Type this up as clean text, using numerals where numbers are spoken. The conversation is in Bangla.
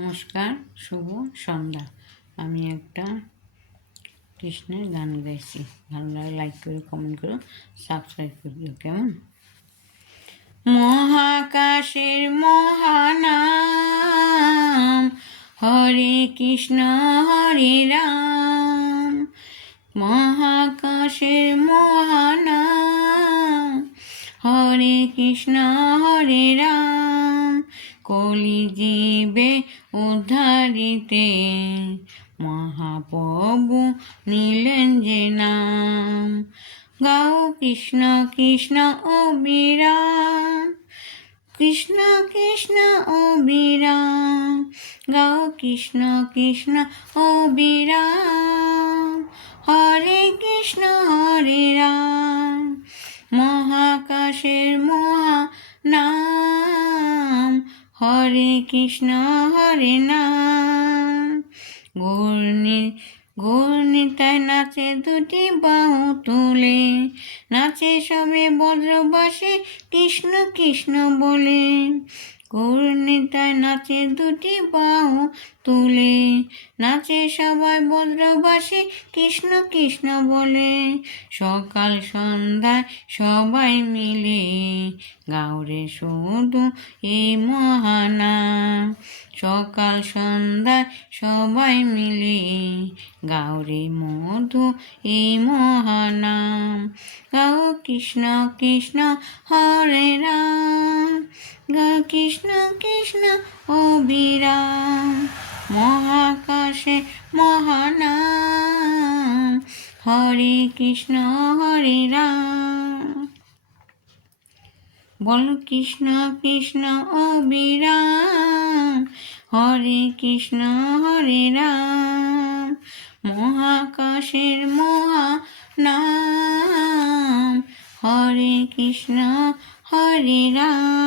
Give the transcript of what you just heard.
নমস্কার, শুভ সন্ধ্যা। আমি একটা কৃষ্ণের গান গাইছি। ভালো লাগে লাইক করো, কমেন্ট করো, সাবস্ক্রাইব করে দিও। কেমন? মহাকাশের মহানাম হরে কৃষ্ণ হরে রাম। মহাকাশের মহানাম হরে কৃষ্ণ হরে রাম। কলিজীবে উদ্ধারিতে মহাপ্রভু নিলেন যে নাম। গাও কৃষ্ণ কৃষ্ণ অবিরাম, কৃষ্ণ কৃষ্ণ অবিরাম। গাও কৃষ্ণ কৃষ্ণ অবিরাম, হরে কৃষ্ণ হরে রাম। মহাকাশের মহানাম হরে কৃষ্ণ হরে নাম। গৌরনিতাই নাচে দুটি বাহু তুলে, নাচে সবে ব্রজবাসী কৃষ্ণ কৃষ্ণ বলে। গৌরনিতাই নাচে দুটি বাহু তুলে, নাচে সবাই ব্রজবাসী কৃষ্ণ কৃষ্ণ বলে। সকাল সন্ধ্যায় সবাই মিলে গাওরে শুধু এই মহানাম। সকাল সন্ধ্যায় সবাই মিলে গাওরে মধু এই মহানাম। গাও কৃষ্ণ কৃষ্ণ হরে রাম, গাও কৃষ্ণ কৃষ্ণ অবিরাম। মহাকাশে মহানাম হরে কৃষ্ণ হরে রাম। বল কৃষ্ণ কৃষ্ণ অবিরাম, হরে কৃষ্ণ হরে রাম। মহাকাশের মহানাম হরে কৃষ্ণ হরে রাম।